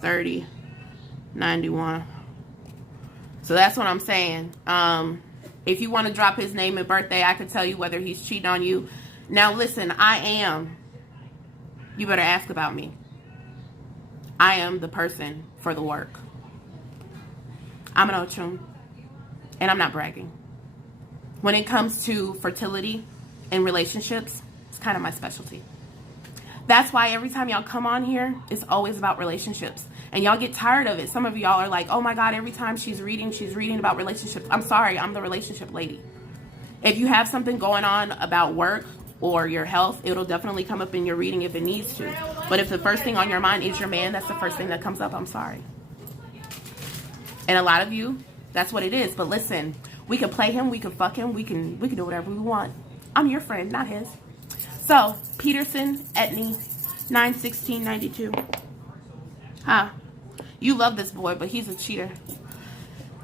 30, 91. So that's what I'm saying. If you want to drop his name and birthday, I could tell you whether he's cheating on you. Now listen, I am. You better ask about me. I am the person for the work. I'm an Ochum. And I'm not bragging. When it comes to fertility and relationships, it's kind of my specialty. That's why every time y'all come on here, it's always about relationships. And y'all get tired of it. Some of y'all are like, oh my God, every time she's reading about relationships. I'm sorry, I'm the relationship lady. If you have something going on about work or your health, it'll definitely come up in your reading if it needs to. But if the first thing on your mind is your man, that's the first thing that comes up. I'm sorry. And a lot of you, that's what it is. But listen, we can play him, we can fuck him, we can do whatever we want. I'm your friend, not his. So, Peterson, Etney, 9/16/92. Huh? You love this boy, but he's a cheater.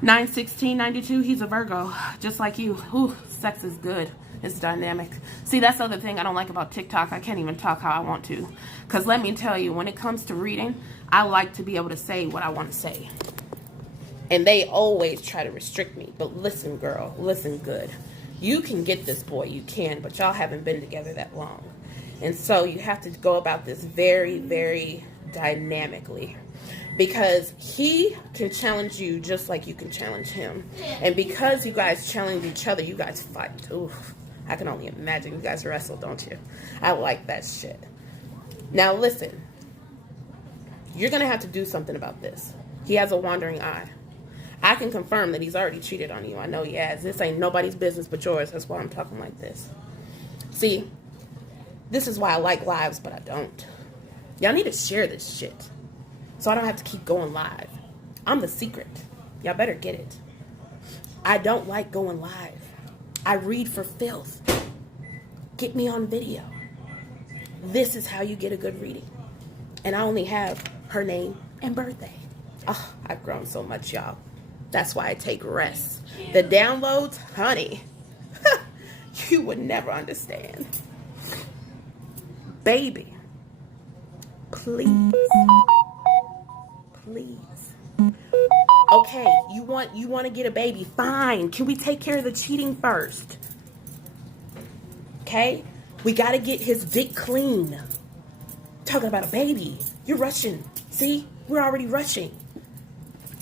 9/16/92, he's a Virgo, just like you. Ooh, sex is good. It's dynamic. See, that's the other thing I don't like about TikTok. I can't even talk how I want to. Because let me tell you, when it comes to reading, I like to be able to say what I want to say. And they always try to restrict me. But listen, girl, listen good. You can get this boy, you can, but y'all haven't been together that long. And so you have to go about this very, very dynamically. Because he can challenge you just like you can challenge him. And because you guys challenge each other, you guys fight. Oof. I can only imagine. You guys wrestle, don't you? I like that shit. Now listen. You're going to have to do something about this. He has a wandering eye. I can confirm that he's already cheated on you. I know he has. This ain't nobody's business but yours. That's why I'm talking like this. See, this is why I like lives, but I don't. Y'all need to share this shit so I don't have to keep going live. I'm the secret. Y'all better get it. I don't like going live. I read for filth. Get me on video. This is how you get a good reading. And I only have her name and birthday. Oh, I've grown so much, y'all. That's why I take rests. The downloads, honey, you would never understand. Baby, please. Please. Okay, you want to get a baby. Fine. Can we take care of the cheating first? Okay? We got to get his dick clean. Talking about a baby. You're rushing. See? We're already rushing.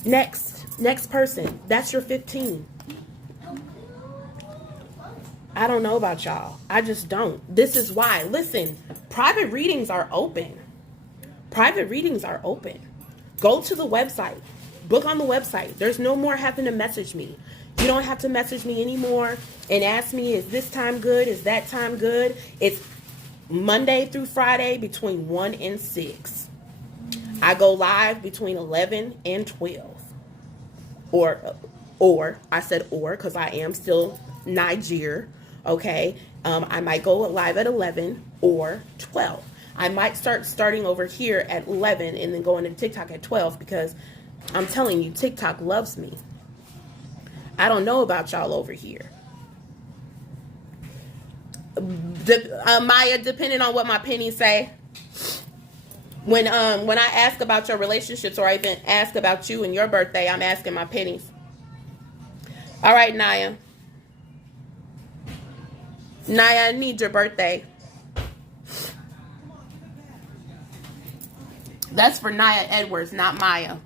Next person. That's your 15. I don't know about y'all. I just don't. This is why. Listen, private readings are open. Private readings are open. Go to the website. Book on the website. There's no more having to message me. You don't have to message me anymore and ask me, is this time good? Is that time good? It's Monday through Friday between 1 and 6. I go live between 11 and 12. Or I said or because I am still Niger. Okay. I might go live at 11 or 12. I might starting over here at 11 and then going into TikTok at 12 because I'm telling you, TikTok loves me. I don't know about y'all over here. Maya, depending on what my pennies say, when I ask about your relationships or I even ask about you and your birthday, I'm asking my pennies. All right, Naya. Naya, I need your birthday. That's for Naya Edwards, not Maya.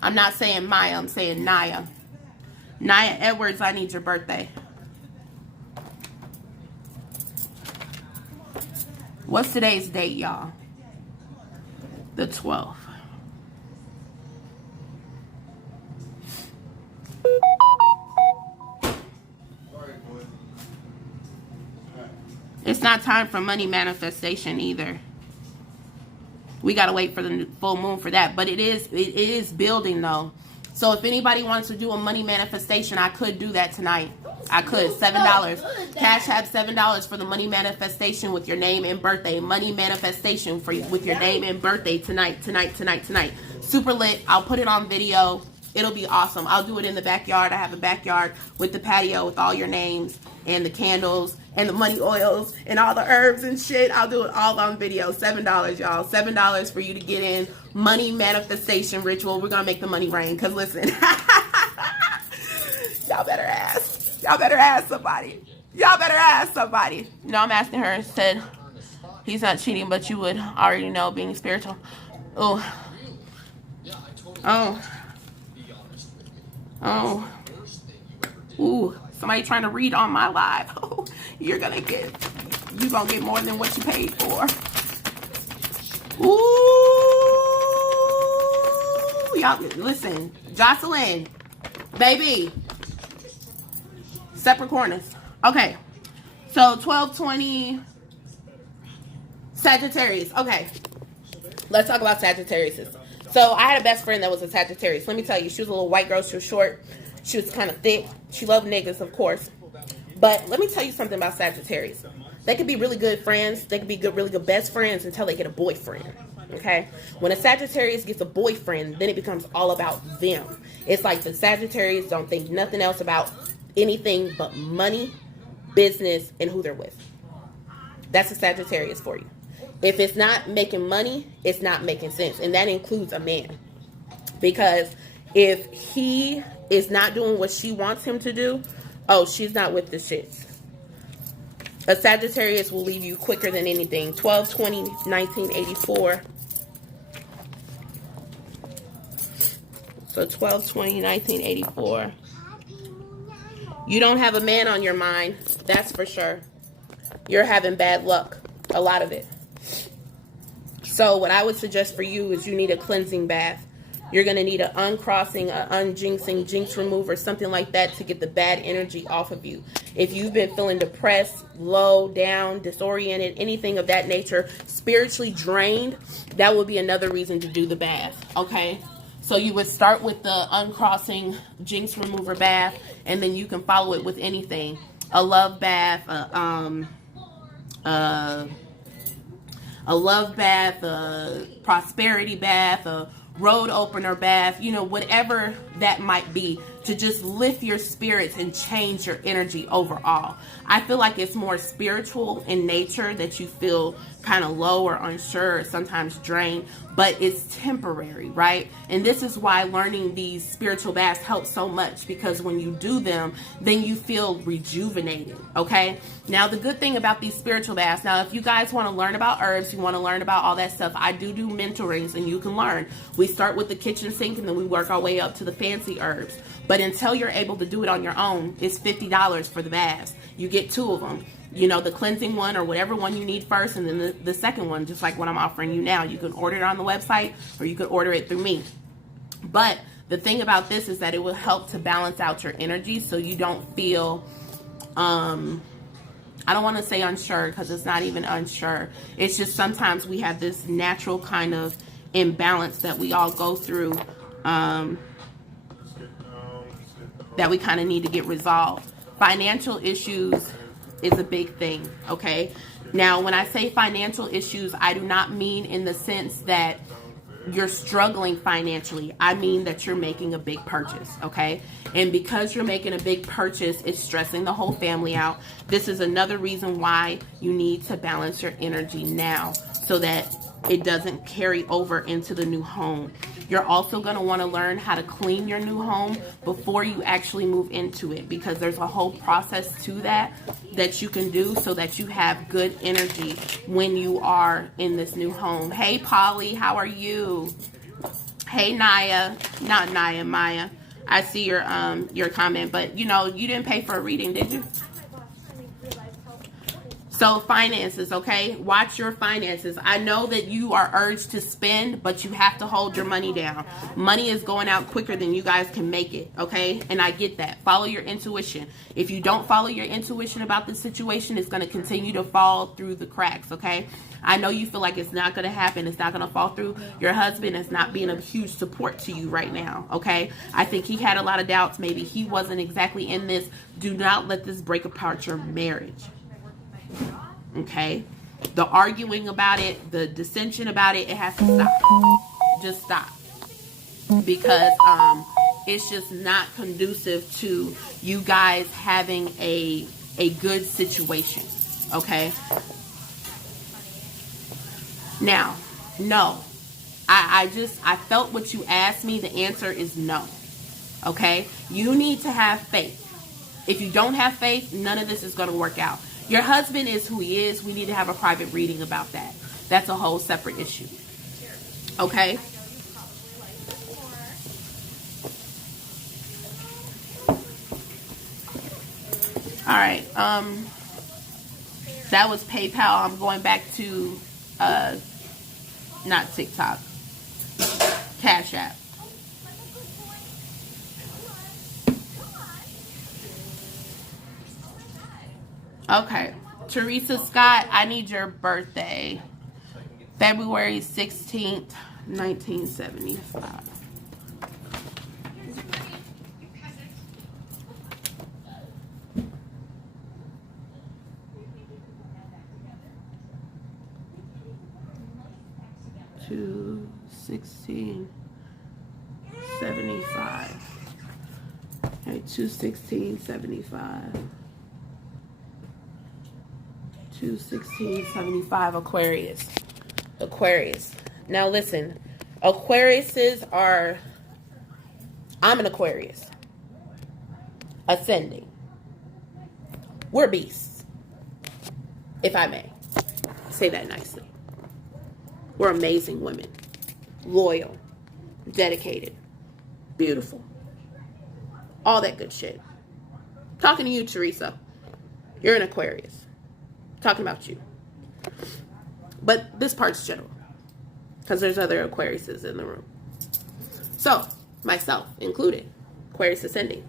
I'm not saying Maya, I'm saying Naya. Naya Edwards, I need your birthday. What's today's date, y'all? The 12th. It's not time for money manifestation either. We got to wait for the full moon for that. But it is building though. So if anybody wants to do a money manifestation, I could do that tonight. I could. $7. Cash App $7 for the money manifestation with your name and birthday. Money manifestation with your name and birthday tonight. Super lit. I'll put it on video. It'll be awesome. I'll do it in the backyard. I have a backyard with the patio with all your names and the candles and the money oils and all the herbs and shit. I'll do it all on video. $7, y'all. $7 for you to get in. money manifestation ritual. We're going to make the money rain. Because listen, y'all better ask. Y'all better ask somebody. Y'all better ask somebody. No, I'm asking her. Said he's not cheating, but you would already know being spiritual. Oh. Oh. Oh. Ooh. Somebody trying to read on my live. Oh, you're gonna get more than what you paid for. Ooh. Y'all listen. Jocelyn. Baby. Separate corners. Okay. So 12/20 Sagittarius. Okay. Let's talk about Sagittarius. So I had a best friend that was a Sagittarius. Let me tell you, she was a little white girl. She was short. She was kind of thick. She loved niggas, of course. But let me tell you something about Sagittarius. They could be really good friends. They could be really good best friends until they get a boyfriend. Okay? When a Sagittarius gets a boyfriend, then it becomes all about them. It's like the Sagittarius don't think nothing else about anything but money, business, and who they're with. That's a Sagittarius for you. If it's not making money, it's not making sense. And that includes a man. Because if he is not doing what she wants him to do, oh, she's not with the shits. A Sagittarius will leave you quicker than anything. 12/20/1984. So 12/20/1984. You don't have a man on your mind. That's for sure. You're having bad luck. A lot of it. So what I would suggest for you is you need a cleansing bath. You're going to need an uncrossing, an unjinxing, jinx remover, something like that to get the bad energy off of you. If you've been feeling depressed, low, down, disoriented, anything of that nature, spiritually drained, that would be another reason to do the bath, okay? So you would start with the uncrossing jinx remover bath, and then you can follow it with anything. A love bath, a love bath, a prosperity bath, a road opener bath, you know, whatever that might be, to just lift your spirits and change your energy overall. I feel like it's more spiritual in nature, that you feel kind of low or unsure or sometimes drained, but it's temporary, right? And this is why learning these spiritual baths helps so much, because when you do them, then you feel rejuvenated, okay? Now, the good thing about these spiritual baths, now, if you guys want to learn about herbs, you want to learn about all that stuff, I do mentorings, and you can learn. We start with the kitchen sink, and then we work our way up to the fancy herbs. But until you're able to do it on your own, it's $50 for the baths. You get 2 of them. You know, the cleansing one or whatever one you need first, and then the second one, just like what I'm offering you now. You can order it on the website, or you could order it through me. But the thing about this is that it will help to balance out your energy, so you don't feel, I don't want to say unsure, because it's not even unsure. It's just sometimes we have this natural kind of imbalance that we all go through, that we kind of need to get resolved. Financial issues is a big thing, okay? Now, when I say financial issues, I do not mean in the sense that you're struggling financially. I mean that you're making a big purchase, okay? And because you're making a big purchase, it's stressing the whole family out. This is another reason why you need to balance your energy now, so that it doesn't carry over into the new home. You're also going to want to learn how to clean your new home before you actually move into it, because there's a whole process to that you can do, so that you have good energy when you are in this new home. Hey, Polly, how are you? Hey, Naya. Not Naya, Maya. I see your comment, but you know, you didn't pay for a reading, did you? So finances, okay? Watch your finances. I know that you are urged to spend, but you have to hold your money down. Money is going out quicker than you guys can make it, okay? And I get that. Follow your intuition. If you don't follow your intuition about this situation, it's going to continue to fall through the cracks, okay? I know you feel like it's not going to happen. It's not going to fall through. Your husband is not being a huge support to you right now, okay? I think he had a lot of doubts. Maybe he wasn't exactly in this. Do not let this break apart your marriage. Okay, the arguing about it, the dissension about it, it has to stop. Just stop, because it's just not conducive to you guys having a good situation. Okay. Now, no, I felt what you asked me. The answer is no. Okay? You need to have faith. If you don't have faith, none of this is going to work out. Your husband is who he is. We need to have a private reading about that. That's a whole separate issue. Okay? All right. That was PayPal. I'm going back to not TikTok. Cash App. Okay. Teresa Scott, I need your birthday. February 16th, 1975. To 1675. Okay, 21675. 21675. Aquarius. Aquarius. Now listen, Aquariuses are. I'm an Aquarius. Ascending. We're beasts, if I may say that nicely. We're amazing women. Loyal. Dedicated. Beautiful. All that good shit. Talking to you, Teresa. You're an Aquarius. Talking about you. But this part's general. Because there's other Aquariuses in the room. So, myself included. Aquarius ascending.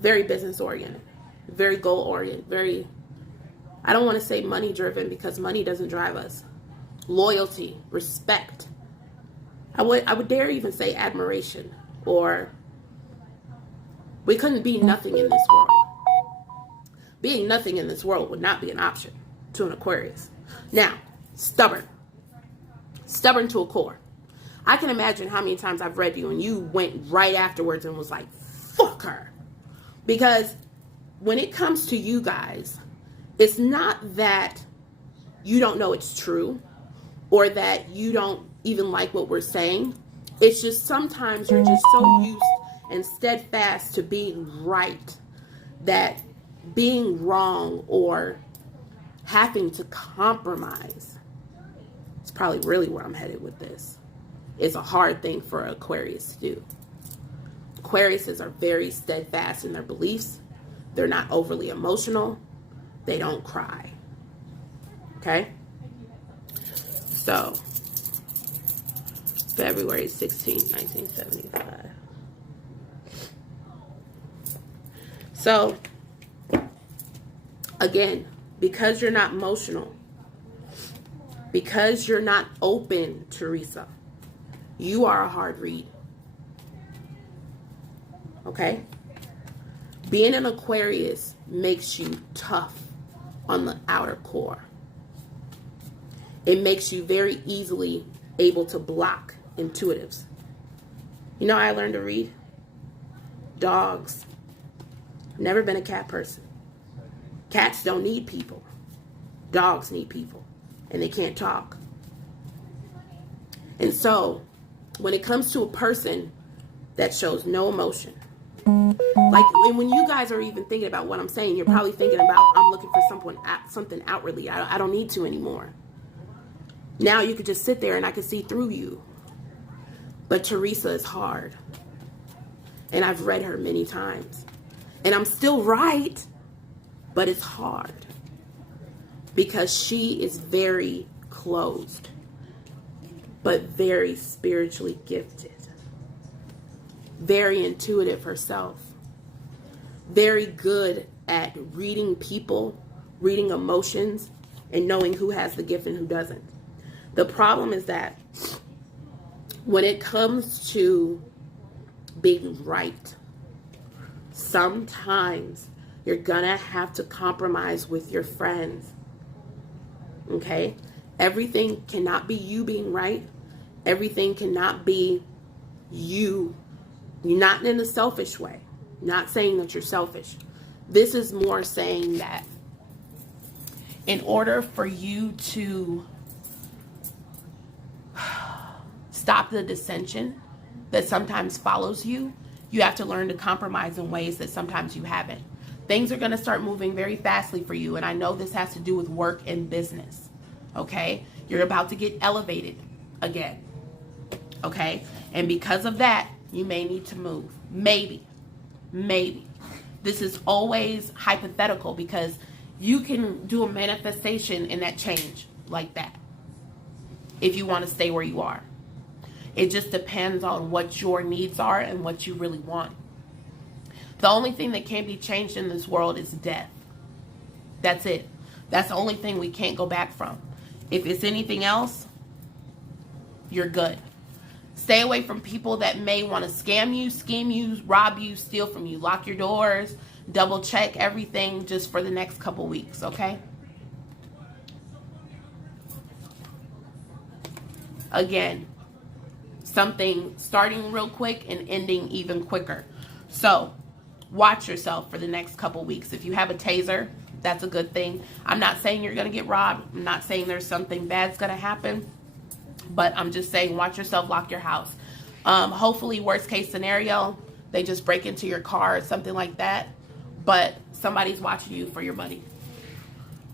Very business oriented. Very goal oriented. Very, I don't want to say money driven because money doesn't drive us. Loyalty, respect. I would dare even say admiration, or we couldn't be nothing in this world. Being nothing in this world would not be an option to an Aquarius. Now, stubborn. Stubborn to a core. I can imagine how many times I've read you and you went right afterwards and was like, fuck her. Because when it comes to you guys, it's not that you don't know it's true, or that you don't even like what we're saying. It's just sometimes you're just so used and steadfast to being right that being wrong or having to compromise, it's probably really where I'm headed with this, is a hard thing for Aquarius to do. Aquariuses are very steadfast in their beliefs. They're not overly emotional. They don't cry. Okay? So, February 16th, 1975. So, again, because you're not emotional, because you're not open, Teresa, you are a hard read. Okay? Being an Aquarius makes you tough on the outer core. It makes you very easily able to block intuitives. You know how I learned to read? Dogs. Never been a cat person. Cats don't need people. Dogs need people. And they can't talk. And so, when it comes to a person that shows no emotion, like when you guys are even thinking about what I'm saying, you're probably thinking about, I'm looking for something outwardly. I don't need to anymore. Now you could just sit there and I can see through you. But Teresa is hard. And I've read her many times. And I'm still right, but it's hard. Because she is very closed, but very spiritually gifted. Very intuitive herself. Very good at reading people, reading emotions, and knowing who has the gift and who doesn't. The problem is that when it comes to being right, sometimes you're gonna have to compromise with your friends. Okay? Everything cannot be you being right. Everything cannot be you. Not in a selfish way. Not saying that you're selfish. This is more saying that in order for you to stop the dissension that sometimes follows you, you have to learn to compromise in ways that sometimes you haven't. Things are going to start moving very fastly for you, and I know this has to do with work and business, okay? You're about to get elevated again, okay? And because of that, you may need to move. Maybe. This is always hypothetical because you can do a manifestation in that change like that if you want to stay where you are. It just depends on what your needs are and what you really want. The only thing that can be changed in this world is death. That's it. That's the only thing we can't go back from. If it's anything else, you're good. Stay away from people that may want to scam you, scheme you, rob you, steal from you. Lock your doors. Double check everything just for the next couple weeks, okay? Again, something starting real quick and ending even quicker. So, watch yourself for the next couple weeks. If you have a taser, that's a good thing. I'm not saying you're going to get robbed. I'm not saying there's something bad's going to happen. But I'm just saying, watch yourself, lock your house. Hopefully, worst case scenario, they just break into your car or something like that. But somebody's watching you for your money.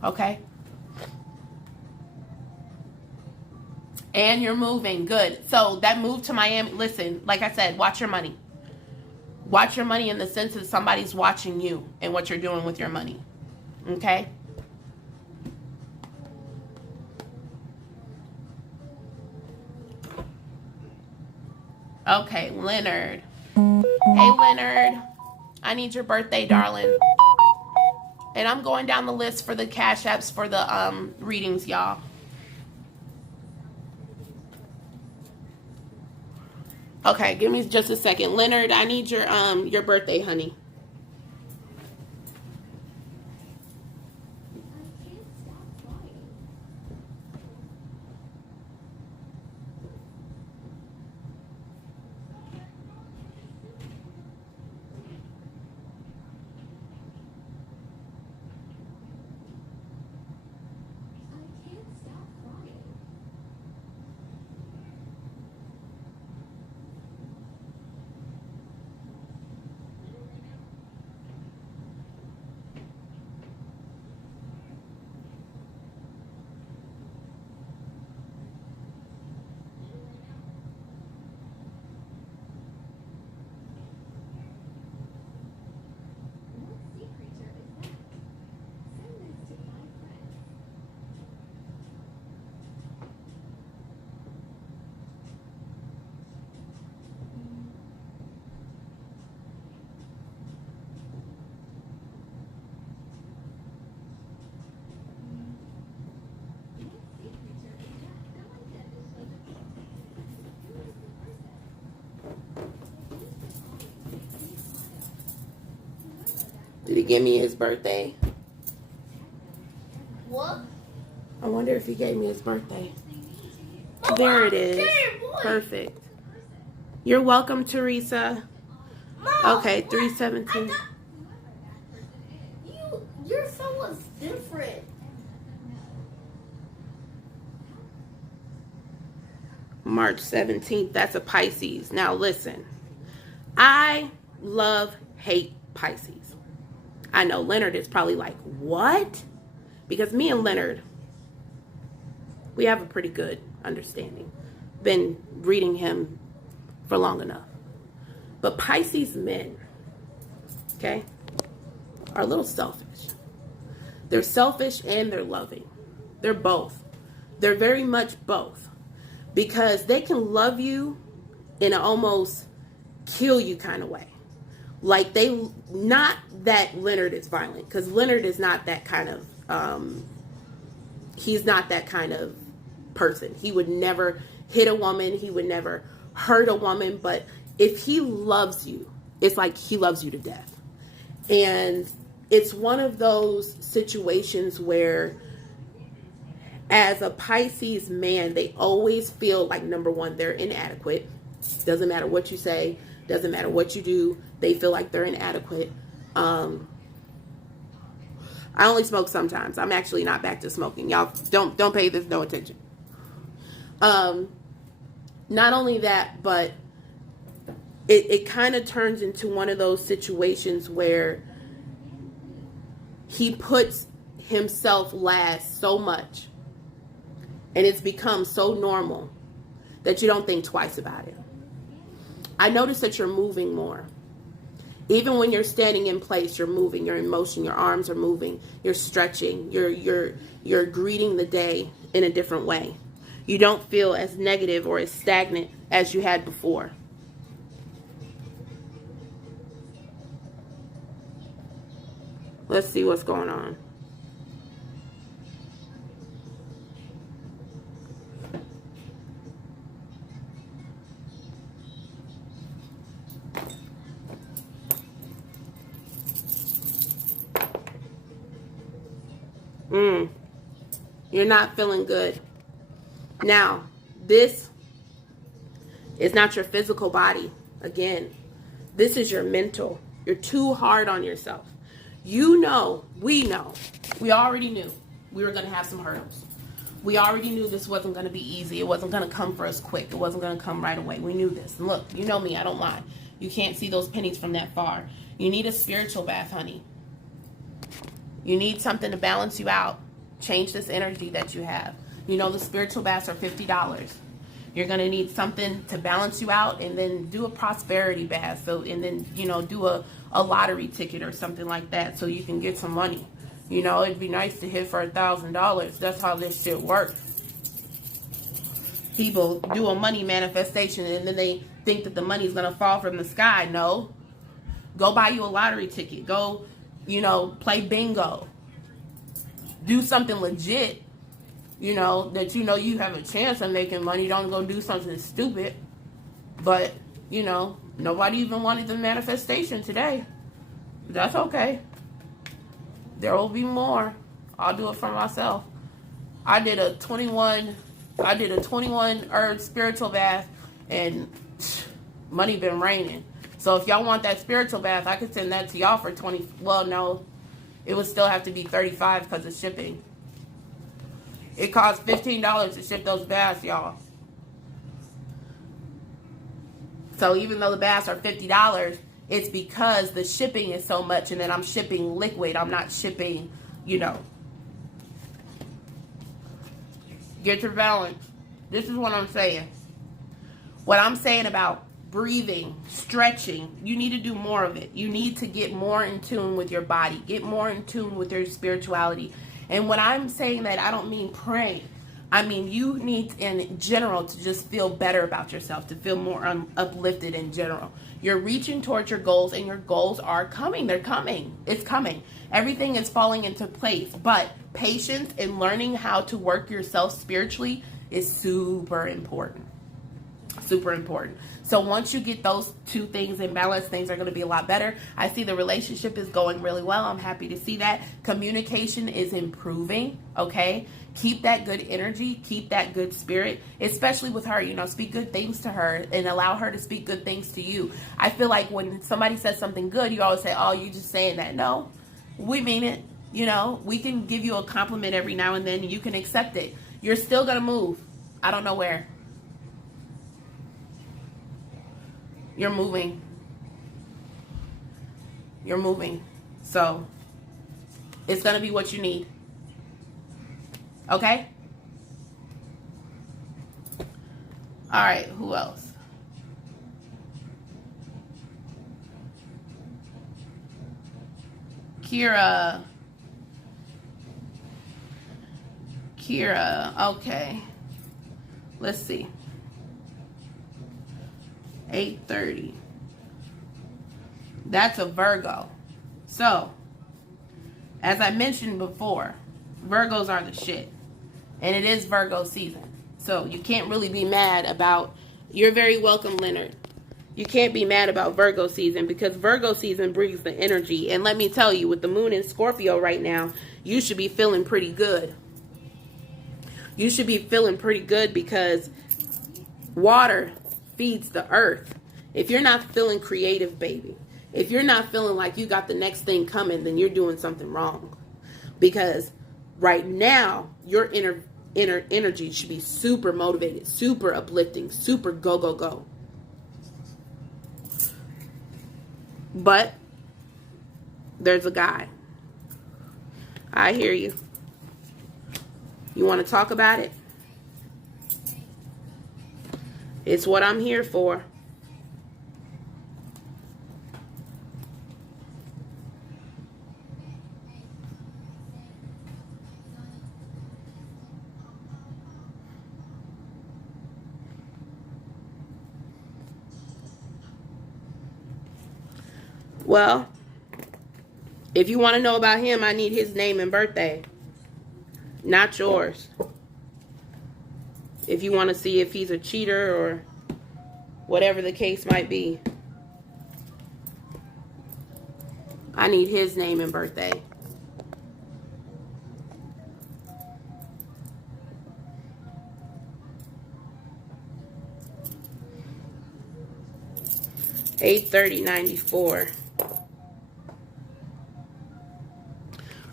Okay? And you're moving. Good. So that move to Miami, listen, like I said, watch your money. Watch your money in the sense that somebody's watching you and what you're doing with your money. Okay? Okay, Leonard. Hey, Leonard. I need your birthday, darling. And I'm going down the list for the cash apps for the readings, y'all. Okay, give me just a second. Leonard, I need your birthday, honey. Did he give me his birthday? What? I wonder if he gave me his birthday. There it is. Perfect. You're welcome, Teresa. Mom, Okay, 317. Your son was different. March 17th. That's a Pisces. Now listen. I hate Pisces. I know Leonard is probably like, what? Because me and Leonard, we have a pretty good understanding. Been reading him for long enough. But Pisces men, okay, are a little selfish. They're selfish and they're loving. They're both. They're very much both. Because they can love you in an almost kill you kind of way. Like not that Leonard is violent, because Leonard is not that kind of, he's not that kind of person. He would never hit a woman. He would never hurt a woman. But if he loves you, it's like he loves you to death. And it's one of those situations where as a Pisces man, they always feel like, number one, they're inadequate. Doesn't matter what you say. Doesn't matter what you do. They feel like they're inadequate. I only smoke sometimes. I'm actually not back to smoking. Y'all don't pay this no attention. not only that, but it kind of turns into one of those situations where he puts himself last so much, and it's become so normal that you don't think twice about it. I notice that you're moving more. Even when you're standing in place, you're moving, you're in motion, your arms are moving, you're stretching, you're greeting the day in a different way. You don't feel as negative or as stagnant as you had before. Let's see what's going on. You're not feeling good. Now, this is not your physical body. Again, this is your mental. You're too hard on yourself. You know, we already knew we were going to have some hurdles. We already knew this wasn't going to be easy. It wasn't going to come for us quick. It wasn't going to come right away. We knew this. And look, you know me, I don't lie. You can't see those pennies from that far. You need a spiritual bath, honey. You need something to balance you out. Change this energy that you have. You know the spiritual baths are $50. You're going to need something to balance you out, and then do a prosperity bath. So, and then, you know, do a lottery ticket or something like that so you can get some money. You know, it'd be nice to hit for $1,000. That's how this shit works. People do a money manifestation and then they think that the money's going to fall from the sky. No. Go buy you a lottery ticket. Go, you know, play bingo. Do something legit, you know, that you know you have a chance of making money. Don't go do something stupid. But, you know, nobody even wanted the manifestation today. That's okay. There will be more. I'll do it for myself. I did a 21 herb spiritual bath, and money been raining. So if y'all want that spiritual bath, I could send that to y'all for 20. Well, no. It would still have to be $35 because of shipping. It costs $15 to ship those baths, y'all. So even though the baths are $50, it's because the shipping is so much, and then I'm shipping liquid. I'm not shipping, you know. Get your balance. This is what I'm saying. What I'm saying about breathing, stretching, you need to do more of it. You need to get more in tune with your body. Get more in tune with your spirituality. And when I'm saying that, I don't mean praying. I mean, you need in general to just feel better about yourself, to feel more uplifted in general. You're reaching towards your goals, and your goals are coming. They're coming. It's coming. Everything is falling into place. But patience and learning how to work yourself spiritually is super important. Super important. So once you get those two things in balance, things are going to be a lot better. I see the relationship is going really well. I'm happy to see that. Communication is improving, okay? Keep that good energy. Keep that good spirit, especially with her. You know, speak good things to her and allow her to speak good things to you. I feel like when somebody says something good, you always say, oh, you're just saying that. No, we mean it. You know, we can give you a compliment every now and then, and you can accept it. You're still going to move. I don't know where. You're moving. You're moving. So, it's going to be what you need. Okay? All right, who else? Kira, okay. Let's see. 8:30. That's a Virgo. So, as I mentioned before, Virgos are the shit. And it is Virgo season. So, you can't really be mad about... You're very welcome, Leonard. You can't be mad about Virgo season because Virgo season brings the energy. And let me tell you, with the moon in Scorpio right now, you should be feeling pretty good. You should be feeling pretty good because water feeds the earth. If you're not feeling creative, baby, if you're not feeling like you got the next thing coming, then you're doing something wrong. Because right now, your energy should be super motivated, super uplifting, super go, go, go. But there's a guy. I hear you. You want to talk about it? It's what I'm here for. Well, if you want to know about him, I need his name and birthday, not yours. If you want to see if he's a cheater or whatever the case might be, I need his name and birthday. $830.94.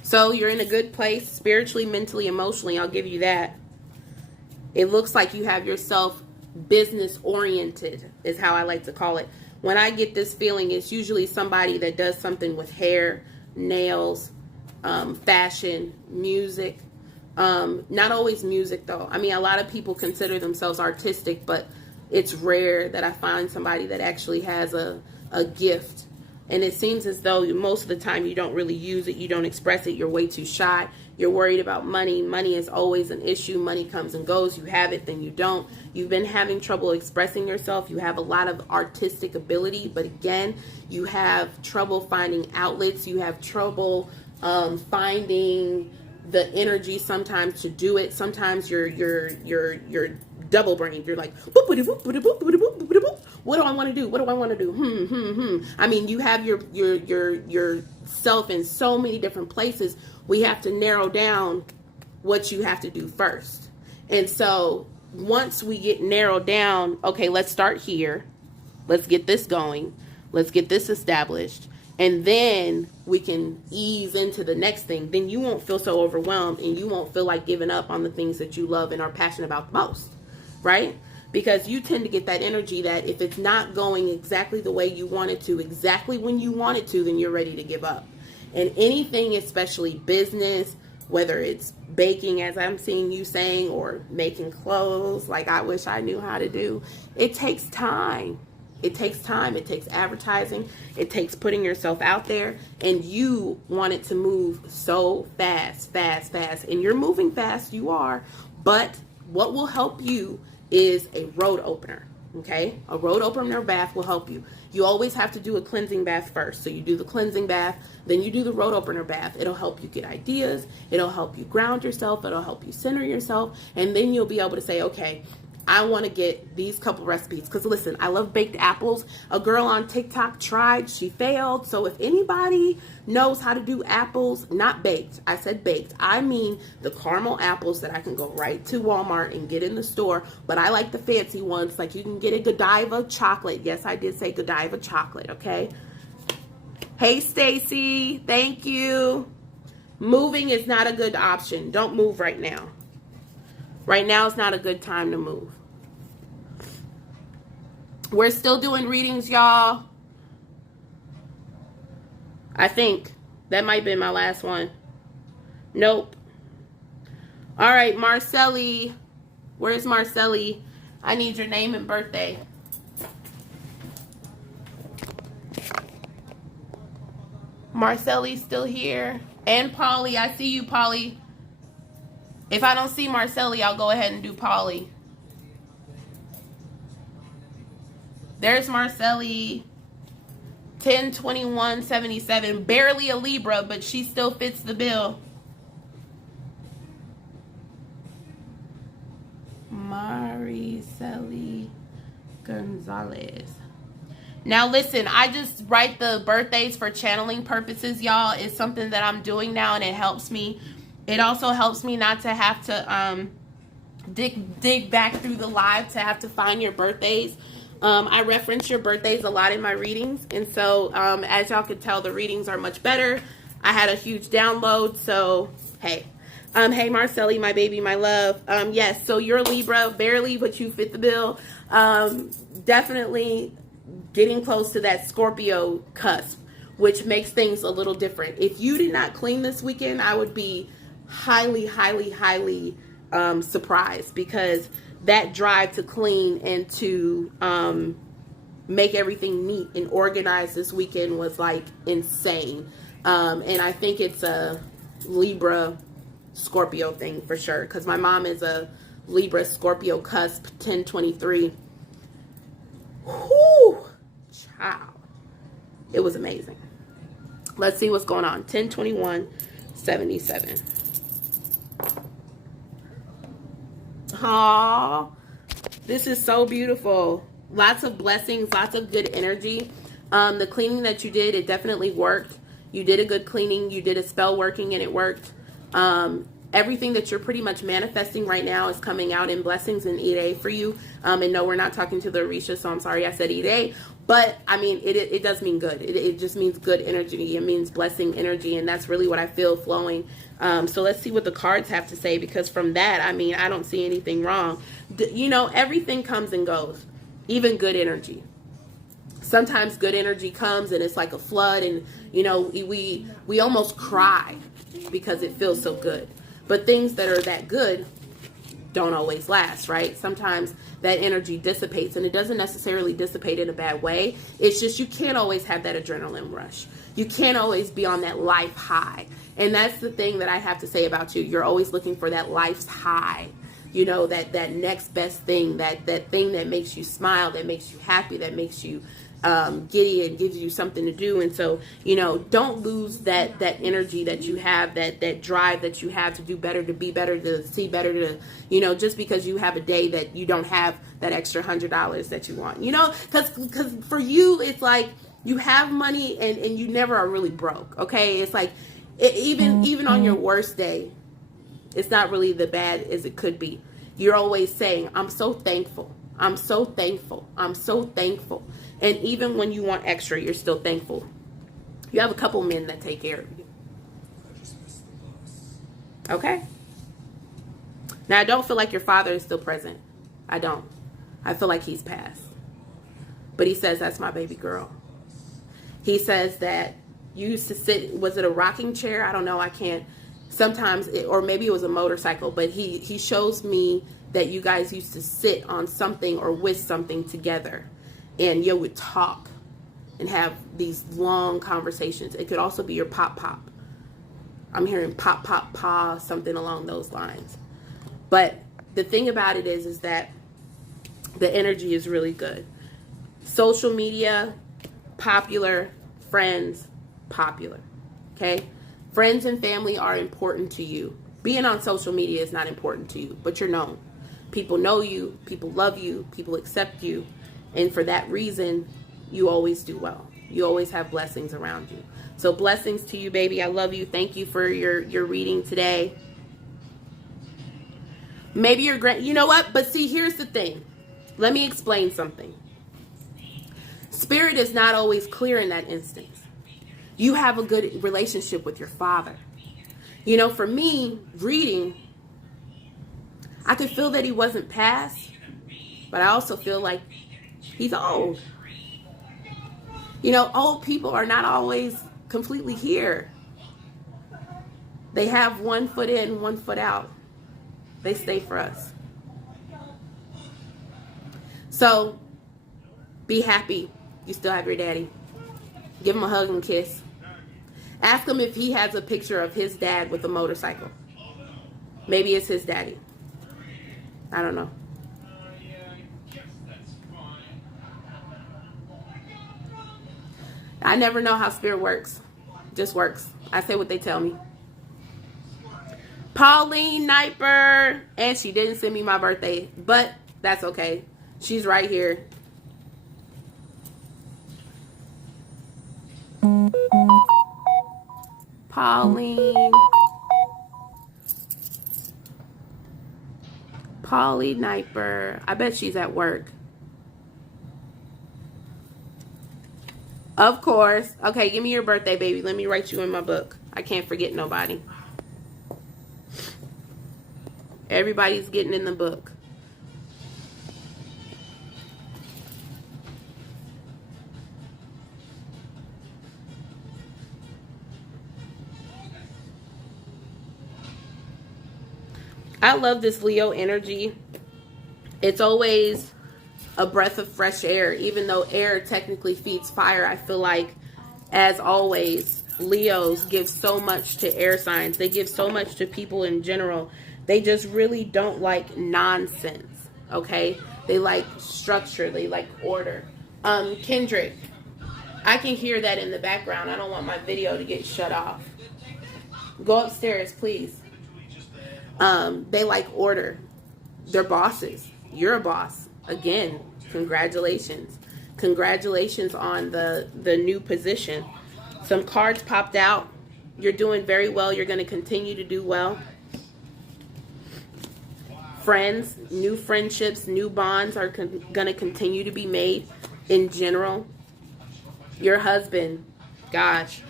So you're in a good place spiritually, mentally, emotionally. I'll give you that. It looks like you have yourself business oriented, is how I like to call it. When I get this feeling, it's usually somebody that does something with hair, nails, fashion, music. Not always music, though. I mean, a lot of people consider themselves artistic, but it's rare that I find somebody that actually has a gift. And it seems as though most of the time you don't really use it. You don't express it. You're way too shy. You're worried about money. Money is always an issue. Money comes and goes. You have it, then you don't. You've been having trouble expressing yourself. You have a lot of artistic ability. But again, you have trouble finding outlets. You have trouble finding the energy sometimes to do it. Sometimes you're double brained. You're like, boop, boop, boop, boop, boop, boop, boop, boop, boop. What do I want to do? What do I want to do? I mean, you have your self in so many different places. We have to narrow down what you have to do first. And so once we get narrowed down, okay, let's start here. Let's get this going. Let's get this established. And then we can ease into the next thing. Then you won't feel so overwhelmed and you won't feel like giving up on the things that you love and are passionate about the most, right? Because you tend to get that energy that if it's not going exactly the way you want it to, exactly when you want it to, then you're ready to give up. And anything, especially business, whether it's baking, as I'm seeing you saying, or making clothes, like I wish I knew how to do, it takes time. It takes time. It takes advertising. It takes putting yourself out there. And you want it to move so fast, fast, fast. And you're moving fast. You are. But what will help you is a road opener. Okay? A road opener bath will help you. You always have to do a cleansing bath first. So you do the cleansing bath, then you do the road opener bath. It'll help you get ideas. It'll help you ground yourself. It'll help you center yourself. And then you'll be able to say, okay, I want to get these couple recipes. Because listen, I love baked apples. A girl on TikTok tried. She failed. So if anybody knows how to do apples, not baked. I said baked. I mean the caramel apples that I can go right to Walmart and get in the store. But I like the fancy ones. Like you can get a Godiva chocolate. Yes, I did say Godiva chocolate. Okay. Hey, Stacy. Thank you. Moving is not a good option. Don't move right now. Right now is not a good time to move. We're still doing readings, y'all. I think that might be my last one. Nope. All right, Marcelli. Where's Marcelli? I need your name and birthday. Marcelli's still here. And Polly. I see you, Polly. If I don't see Marcelli, I'll go ahead and do Polly. There's Marcelli. 10/21/77. Barely a Libra, but she still fits the bill. Mariceli Gonzalez. Now listen, I just write the birthdays for channeling purposes, y'all. It's something that I'm doing now and it helps me. It also helps me not to have to dig back through the live to have to find your birthdays. I reference your birthdays a lot in my readings. And so as y'all can tell, the readings are much better. I had a huge download. So, hey, Hey Marcelli, my baby, my love. Yes, so you're a Libra, barely, but you fit the bill. Definitely getting close to that Scorpio cusp, which makes things a little different. If you did not clean this weekend, I would be highly, highly, highly surprised, because that drive to clean and to make everything neat and organized this weekend was like insane. And I think it's a Libra Scorpio thing for sure, because my mom is a Libra Scorpio cusp 1023. Whoo, child, it was amazing. Let's see what's going on. 1021-77. Aww, this is so beautiful. Lots of blessings, lots of good energy. The cleaning that you did, it definitely worked. You did a good cleaning. You did a spell working and it worked. Everything that you're pretty much manifesting right now is coming out in blessings and Ire for you. And no, we're not talking to the Orisha, so I'm sorry I said Ire. But, I mean, it does mean good. It just means good energy. It means blessing energy, and that's really what I feel flowing. So let's see what the cards have to say, because from that, I mean, I don't see anything wrong. You know, everything comes and goes, even good energy. Sometimes good energy comes and it's like a flood, and, you know, we almost cry because it feels so good. But things that are that good don't always last, right? Sometimes that energy dissipates, and it doesn't necessarily dissipate in a bad way. It's just you can't always have that adrenaline rush. You can't always be on that life high. And that's the thing that I have to say about you. You're always looking for that life's high. You know, that next best thing, that thing that makes you smile, that makes you happy, that makes you giddy and gives you something to do. And so, you know, don't lose that energy that you have, that drive that you have to do better, to be better, to see better, to, you know, just because you have a day that you don't have that extra $100 that you want, you know, because for you, it's like you have money and you never are really broke. Okay. It's like, even on your worst day, it's not really the bad as it could be. You're always saying, I'm so thankful. I'm so thankful. I'm so thankful. And even when you want extra, you're still thankful. You have a couple men that take care of you. Okay? Now, I don't feel like your father is still present. I don't. I feel like he's passed. But he says, that's my baby girl. He says that you used to sit, was it a rocking chair? I don't know. I can't. Sometimes, or maybe it was a motorcycle, but he shows me that you guys used to sit on something or with something together, and you would talk and have these long conversations. It could also be your pop. I'm hearing pop, something along those lines. But the thing about it is that the energy is really good. Social media, popular. Friends, popular. Okay? Friends and family are important to you. Being on social media is not important to you, but you're known. People know you, people love you, people accept you, and for that reason, you always do well. You always have blessings around you. So blessings to you, baby. I love you. Thank you for your reading today. Maybe you're great. You know what? But see, here's the thing. Let me explain something. Spirit is not always clear in that instance. You have a good relationship with your father. You know, for me, reading, I could feel that he wasn't past, but I also feel like he's old. You know, old people are not always completely here. They have one foot in, one foot out. They stay for us. So, be happy you still have your daddy. Give him a hug and kiss. Ask him if he has a picture of his dad with a motorcycle. Maybe it's his daddy. I don't know. I never know how spirit works. Just works. I say what they tell me. Pauline Kniper. And she didn't send me my birthday, but that's okay. She's right here. Pauline Kniper. I bet she's at work. Of course. Okay, give me your birthday, baby. Let me write you in my book. I can't forget nobody. Everybody's getting in the book. I love this Leo energy. It's always a breath of fresh air. Even though air technically feeds fire, I feel like, as always, Leos give so much to air signs. They give so much to people in general. They just really don't like nonsense, okay? They like structure. They like order. Kendrick, I can hear that in the background. I don't want my video to get shut off. Go upstairs, please. They like order. They're bosses. You're a boss. Again, congratulations. Congratulations on the new position. Some cards popped out. You're doing very well. You're going to continue to do well. Friends, new friendships, new bonds are going to continue to be made in general. Your husband, gosh.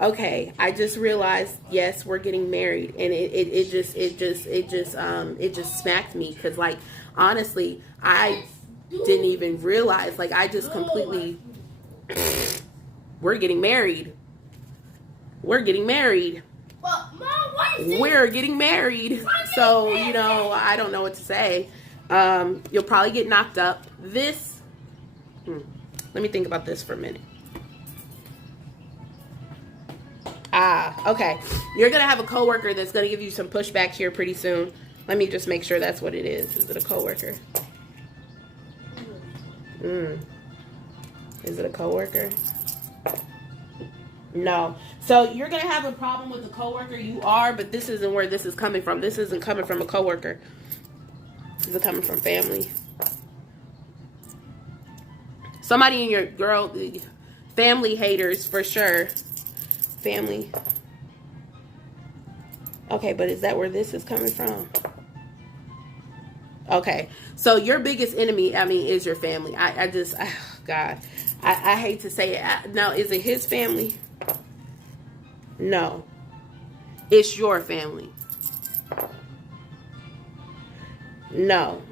Okay, I just realized, yes, we're getting married, and it just smacked me, because, like, honestly, I didn't even realize, like, I just completely, we're getting married. We're getting married. We're getting married. So, you know, I don't know what to say. You'll probably get knocked up. This, let me think about this for a minute. Okay. You're going to have a coworker that's going to give you some pushback here pretty soon. Let me just make sure that's what it is. Is it a coworker? Is it a coworker? No. So you're going to have a problem with a coworker. You are, but this isn't where this is coming from. This isn't coming from a coworker. This is coming from family. Somebody in your family haters for sure. Family. Okay, but is that where this is coming from? Okay, so your biggest enemy, I mean, is your family. I just, God, I hate to say it. Now, is it his family? No. It's your family. No.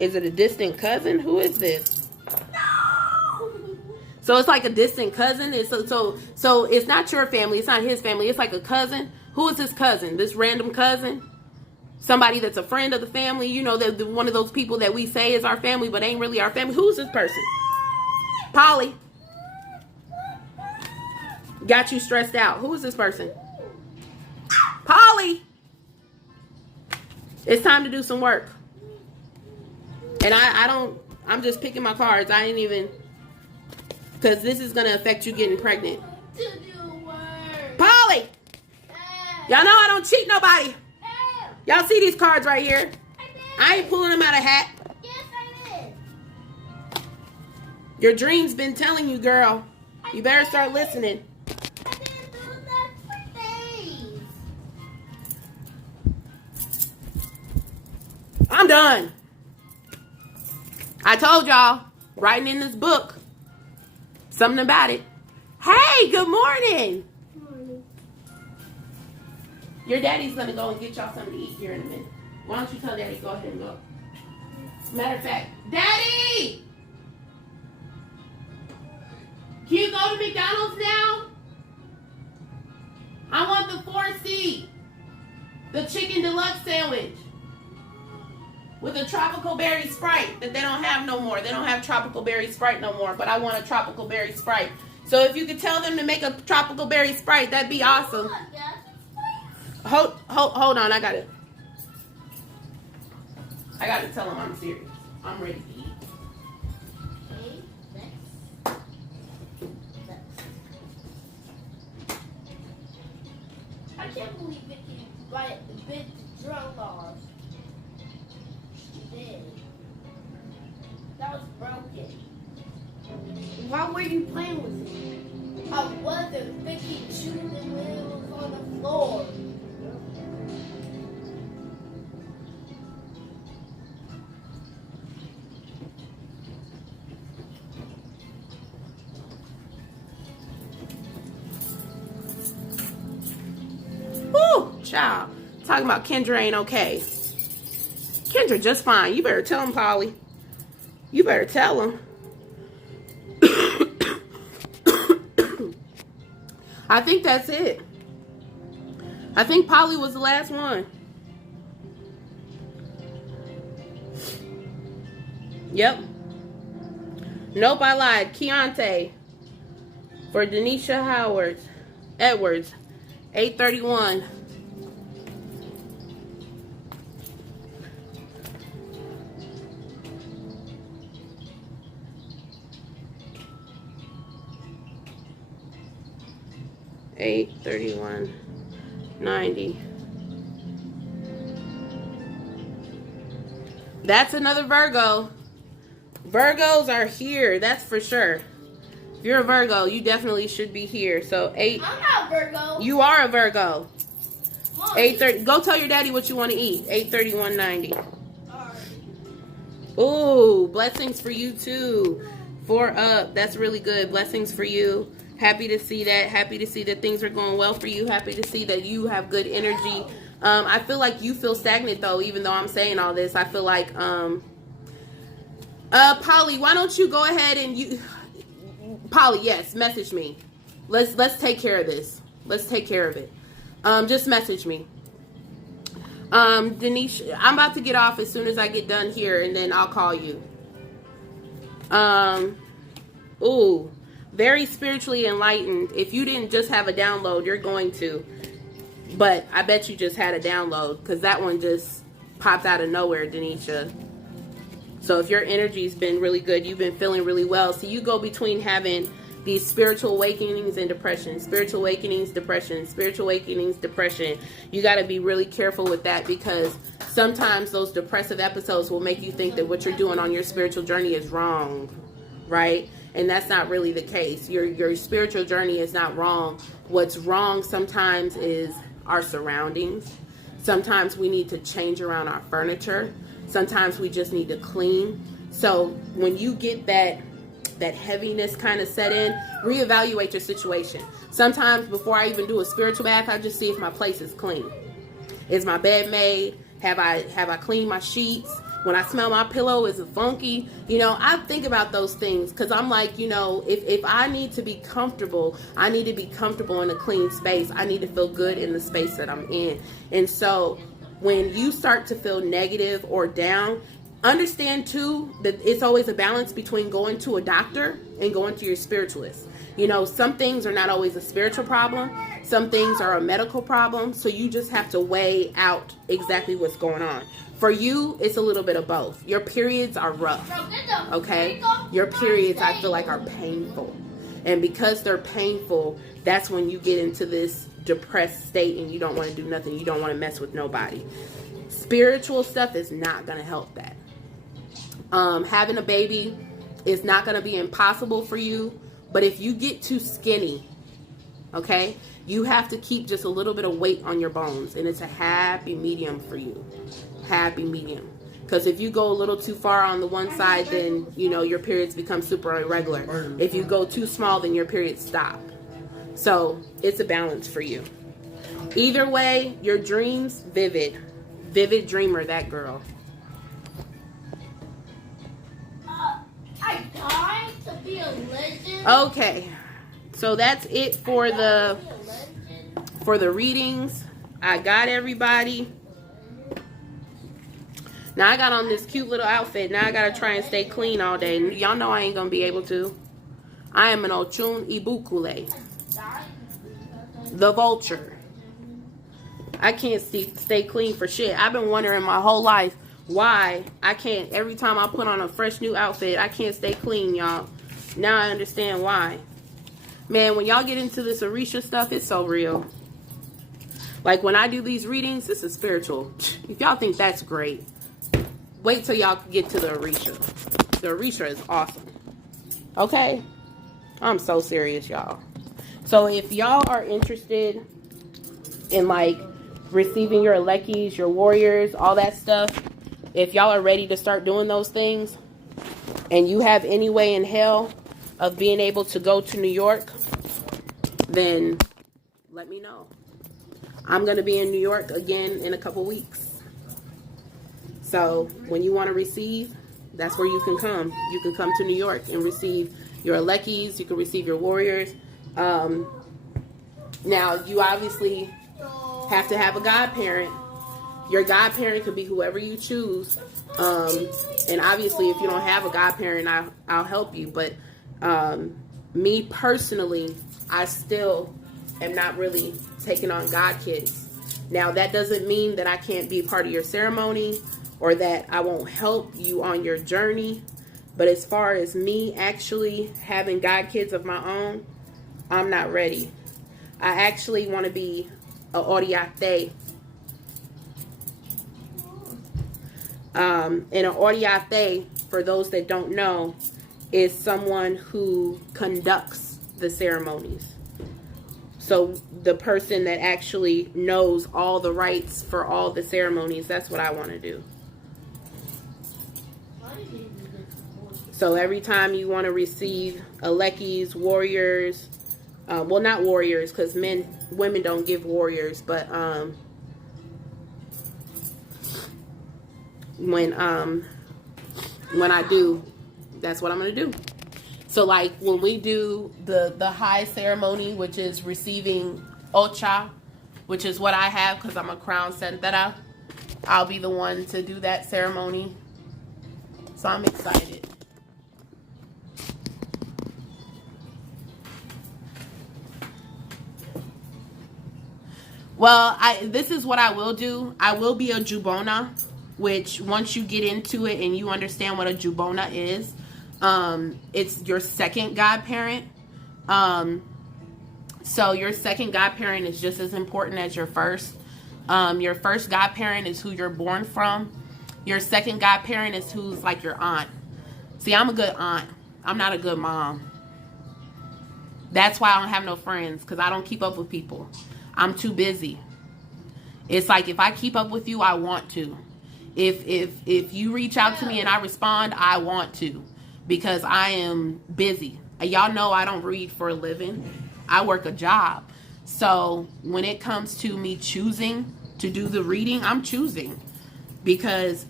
Is it a distant cousin? Who is this? So it's like a distant cousin. So it's not your family. It's not his family. It's like a cousin. Who is this cousin? This random cousin? Somebody that's a friend of the family. You know, one of those people that we say is our family, but ain't really our family. Who's this person? Polly. Got you stressed out. Who is this person? Polly. It's time to do some work. And I'm just picking my cards. I ain't even... Because this is going to affect you getting pregnant. Polly! Y'all know I don't cheat nobody. Y'all see these cards right here? I ain't pulling them out of a hat. Yes, I did. Your dream's been telling you, girl. You better start listening. I didn't do that for days. I'm done. I told y'all, writing in this book, something about it. Hey, good morning. Your daddy's going to go and get y'all something to eat here in a minute. Why don't you tell daddy, go ahead and go. Matter of fact, Daddy! Can you go to McDonald's now? I want the 4C. The chicken deluxe sandwich. With a tropical berry Sprite that they don't have no more. They don't have tropical berry Sprite no more, but I want a tropical berry Sprite. So if you could tell them to make a tropical berry Sprite, that'd be awesome. Hold on, I gotta tell them I'm serious. I'm ready to eat. Okay, next. I can't believe Vicky bit drunk off. She did. That was broken. Why were you playing with it? I wasn't. Vicky chewed it when it was on the floor. Woo, child. Talking about Kendra ain't okay. Kendra just fine. You better tell him, Polly. You better tell him. I think that's it. I think Polly was the last one. Yep. Nope, I lied. Keontae for Denisha Edwards, 831. $831.90. That's another Virgo. Virgos are here, that's for sure. If you're a Virgo, you definitely should be here. So I'm not a Virgo. You are a Virgo. Mom, 8:30. Go tell your daddy what you want to eat. 831.90. Alright. Ooh, blessings for you too. 4 up. That's really good. Blessings for you. Happy to see that. Happy to see that things are going well for you. Happy to see that you have good energy. I feel like you feel stagnant though, even though I'm saying all this. I feel like Polly, why don't you go ahead and Polly, yes, message me. Let's take care of this. Let's take care of it. Just message me. Denise, I'm about to get off as soon as I get done here, and then I'll call you. Ooh, very spiritually enlightened. If you didn't just have a download, you're going to. But I bet you just had a download, because that one just popped out of nowhere, Denisha. So if your energy's been really good, you've been feeling really well. So you go between having these spiritual awakenings and depression, spiritual awakenings, depression, spiritual awakenings, depression. You got to be really careful with that, because sometimes those depressive episodes will make you think that what you're doing on your spiritual journey is wrong, right? And that's not really the case. Your spiritual journey is not wrong. What's wrong sometimes is our surroundings. Sometimes we need to change around our furniture. Sometimes we just need to clean. So when you get that heaviness kind of set in, reevaluate your situation. Sometimes before I even do a spiritual bath, I just see if my place is clean. Is my bed made? Have I cleaned my sheets? When I smell my pillow, is it funky? You know, I think about those things, because I'm like, you know, if I need to be comfortable, I need to be comfortable in a clean space. I need to feel good in the space that I'm in. And so when you start to feel negative or down, understand too that it's always a balance between going to a doctor and going to your spiritualist. You know, some things are not always a spiritual problem. Some things are a medical problem. So you just have to weigh out exactly what's going on. For you, it's a little bit of both. Your periods are rough, okay? Your periods, I feel like, are painful. And because they're painful, that's when you get into this depressed state and you don't want to do nothing. You don't want to mess with nobody. Spiritual stuff is not going to help that. Having a baby is not going to be impossible for you. But if you get too skinny, okay, you have to keep just a little bit of weight on your bones. And it's a happy medium for you. Happy medium. Because if you go a little too far on the one side, then, you know, your periods become super irregular. If you go too small, then your periods stop. So it's a balance for you. Either way, your dreams, vivid. Vivid dreamer, that girl. I died to be a legend. Okay. So that's it for the readings. I got everybody. Now I got on this cute little outfit. Now I gotta try and stay clean all day. Y'all know I ain't gonna be able to. I am an Ochun Ibukule. The vulture. I can't stay clean for shit. I've been wondering my whole life why I can't, every time I put on a fresh new outfit, I can't stay clean, y'all. Now I understand why. Man, when y'all get into this Orisha stuff, it's so real. Like when I do these readings, this is spiritual. If y'all think that's great, wait till y'all get to the Orisha. The Orisha is awesome. Okay? I'm so serious, y'all. So if y'all are interested in like receiving your Alekis, your warriors, all that stuff, if y'all are ready to start doing those things and you have any way in hell of being able to go to New York, then let me know. I'm going to be in New York again in a couple weeks. So when you want to receive, that's where you can come. You can come to New York and receive your Alekis. You can receive your warriors. Now, you obviously have to have a godparent. Your godparent could be whoever you choose. And obviously, if you don't have a godparent, I'll help you. But me personally, I still am not really taking on god kids. Now, that doesn't mean that I can't be part of your ceremony or that I won't help you on your journey. But as far as me actually having god kids of my own, I'm not ready. I actually want to be a Oriate. And an Oriate, for those that don't know, is someone who conducts the ceremonies. So the person that actually knows all the rites for all the ceremonies, that's what I want to do. So every time you want to receive Alekis, warriors, well, not warriors, because women don't give warriors, but when I do, that's what I'm gonna do. So like when we do the high ceremony, which is receiving Ocha, which is what I have because I'm a crown sentera, I'll be the one to do that ceremony. So I'm excited. Well, this is what I will do. I will be a Jubona, which once you get into it and you understand what a Jubona is, it's your second godparent. So your second godparent is just as important as your first. Your first godparent is who you're born from. Your second godparent is who's like your aunt. See, I'm a good aunt. I'm not a good mom. That's why I don't have no friends, because I don't keep up with people. I'm too busy. It's like if I keep up with you, I want to. If you reach out to me and I respond, I want to, because I am busy. Y'all know I don't read for a living. I work a job. So when it comes to me choosing to do the reading, I'm choosing because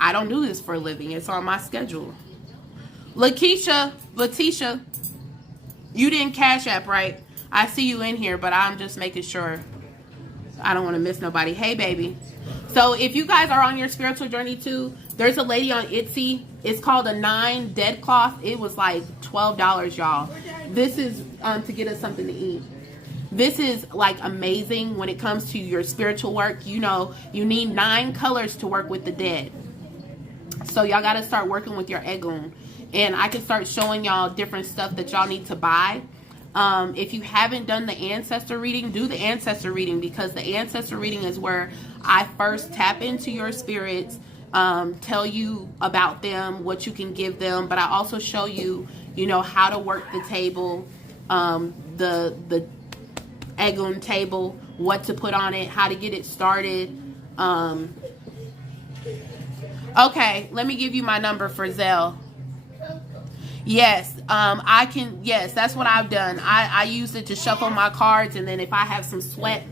I don't do this for a living. It's on my schedule. Letitia, you didn't Cash App, right? I see you in here, but I'm just making sure I don't want to miss nobody. Hey, baby. So if you guys are on your spiritual journey too, there's a lady on Etsy. It's called a 9 Dead Cloth. It was like $12, y'all. This is to get us something to eat. This is like amazing when it comes to your spiritual work. You know, you need 9 colors to work with the dead. So y'all got to start working with your Egun. And I can start showing y'all different stuff that y'all need to buy. If you haven't done the ancestor reading, do the ancestor reading, because the ancestor reading is where I first tap into your spirits, tell you about them, what you can give them, but I also show you, you know, how to work the table, the Egun table, what to put on it, how to get it started. Okay, let me give you my number for Zelle. Yes, I can. Yes, that's what I've done. I use it to shuffle my cards, and then if I have some sweat,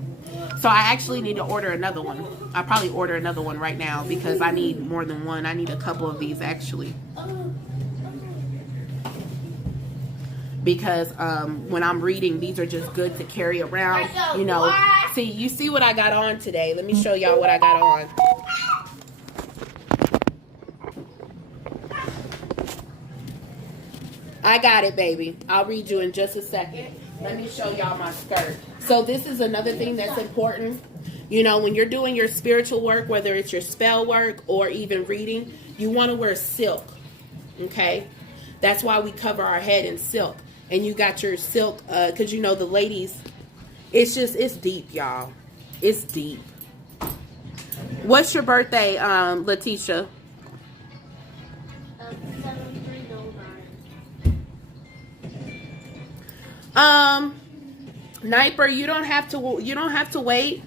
so I actually need to order another one. I'll probably order another one right now because I need more than one. I need a couple of these actually. Because when I'm reading, these are just good to carry around. You know, you see what I got on today. Let me show y'all what I got on. I got it, baby. I'll read you in just a second. Let me show y'all my skirt. So this is another thing that's important. You know, when you're doing your spiritual work, whether it's your spell work or even reading, you want to wear silk. Okay? That's why we cover our head in silk. And you got your silk, because you know the ladies, it's deep, y'all. It's deep. What's your birthday, Letitia? Niper, you don't have to wait.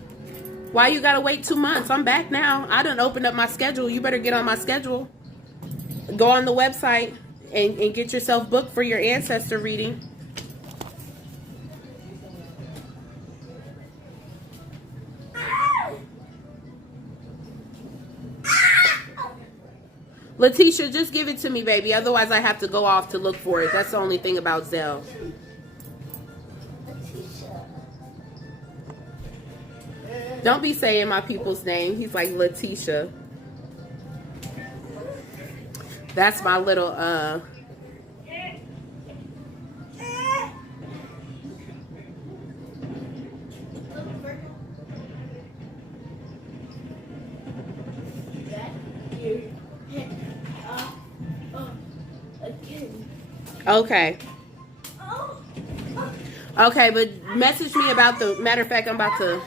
Why you gotta wait 2 months? I'm back now. I done opened up my schedule. You better get on my schedule. Go on the website and get yourself booked for your ancestor reading. Letitia, just give it to me, baby. Otherwise, I have to go off to look for it. That's the only thing about Zelle. Don't be saying my people's name. He's like, Letitia. That's my little, Okay. Okay, but message me about the, matter of fact, I'm about to.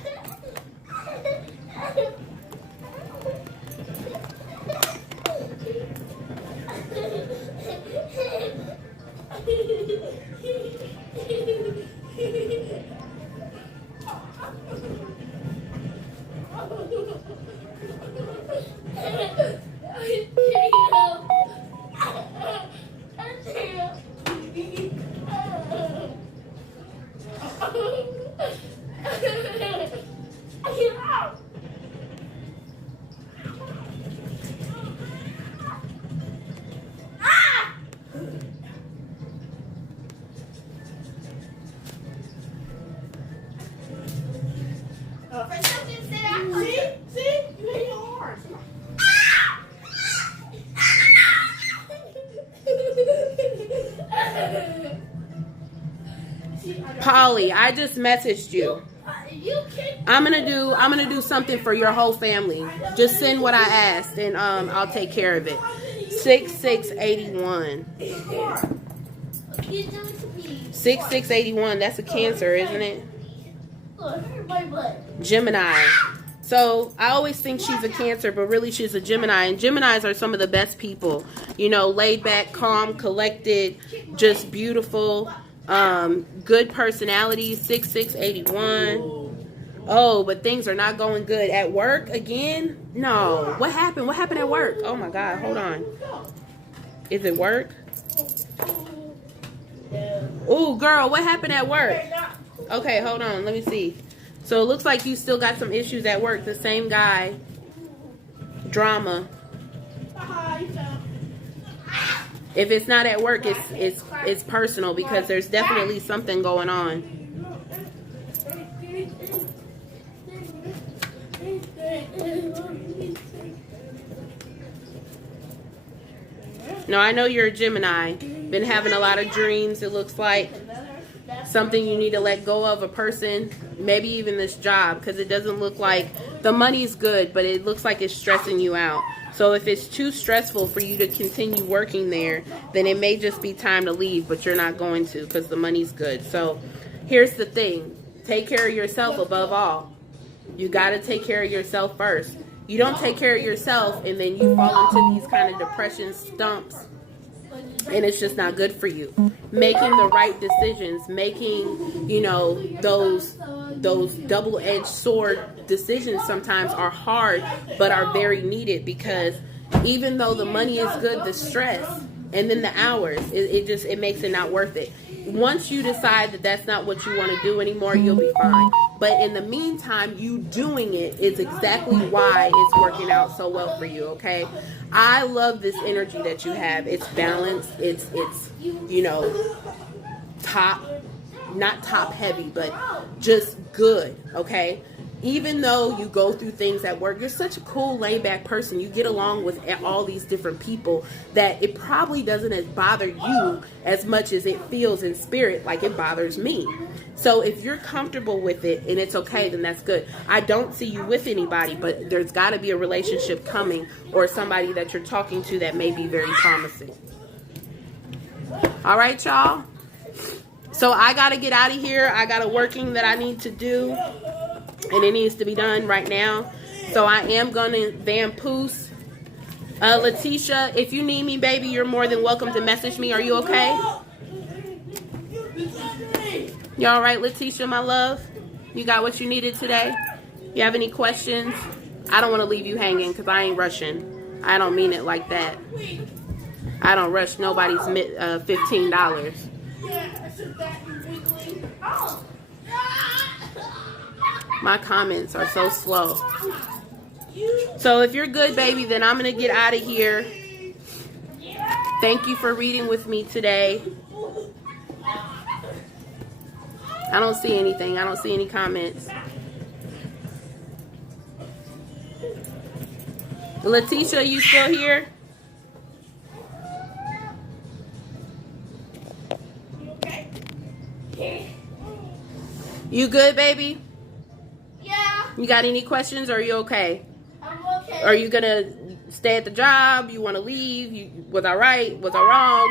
Polly, I just messaged you. I'm gonna do something for your whole family. Just send what I asked, and I'll take care of it. 6681. 6681. That's a Cancer, isn't it? Gemini. So I always think she's a Cancer, but really she's a Gemini. And Geminis are some of the best people. You know, laid back, calm, collected, just beautiful. Good personality. 6681. Oh, but things are not going good at work again. No, what happened? What happened at work? Oh my God, hold on. Is it work? Oh, girl, what happened at work? Okay, hold on, let me see. So it looks like you still got some issues at work. The same guy. Drama. If it's not at work, it's personal, because there's definitely something going on. No, I know you're a Gemini. Been having a lot of dreams, it looks like. Something you need to let go of, a person, maybe even this job, because it doesn't look like the money's good, but it looks like it's stressing you out. So if it's too stressful for you to continue working there, then it may just be time to leave, but you're not going to, because the money's good. So here's the thing. Take care of yourself above all. You got to take care of yourself first. You don't take care of yourself, and then you fall into these kind of depression stumps, and it's just not good for you. Making the right decisions, making, you know, those double-edged sword decisions sometimes are hard, but are very needed, because even though the money is good, the stress and then the hours, it makes it not worth it. Once you decide that that's not what you want to do anymore, you'll be fine. But in the meantime, you doing it is exactly why it's working out so well for you, okay? I love this energy that you have. It's balanced. It's you know, not top heavy, but just good, okay? Even though you go through things at work, you're such a cool, laid-back person. You get along with all these different people that it probably doesn't bother you as much as it feels in spirit like it bothers me. So if you're comfortable with it and it's okay, then that's good. I don't see you with anybody, but there's got to be a relationship coming, or somebody that you're talking to that may be very promising. All right, y'all? So I got to get out of here. I got a working that I need to do, and it needs to be done right now. So I am going to vamoose. Letitia, if you need me, baby, you're more than welcome to message me. Are you okay? You all right, Letitia, my love? You got what you needed today? You have any questions? I don't want to leave you hanging, because I ain't rushing. I don't mean it like that. I don't rush nobody's $15. My comments are so slow. So if you're good, baby, then I'm going to get out of here. Thank you for reading with me today. I don't see anything. I don't see any comments. Letitia, you still here? You good, baby? Yeah, You got any questions, or are you okay? I'm okay. Are you gonna stay at the job? You want to leave? Was I right? Was I wrong?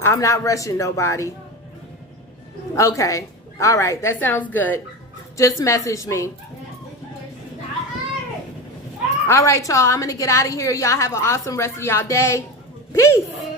I'm not rushing nobody. Okay. All right. That sounds good. Just message me. All right, y'all. I'm going to get out of here. Y'all have an awesome rest of y'all day. Peace.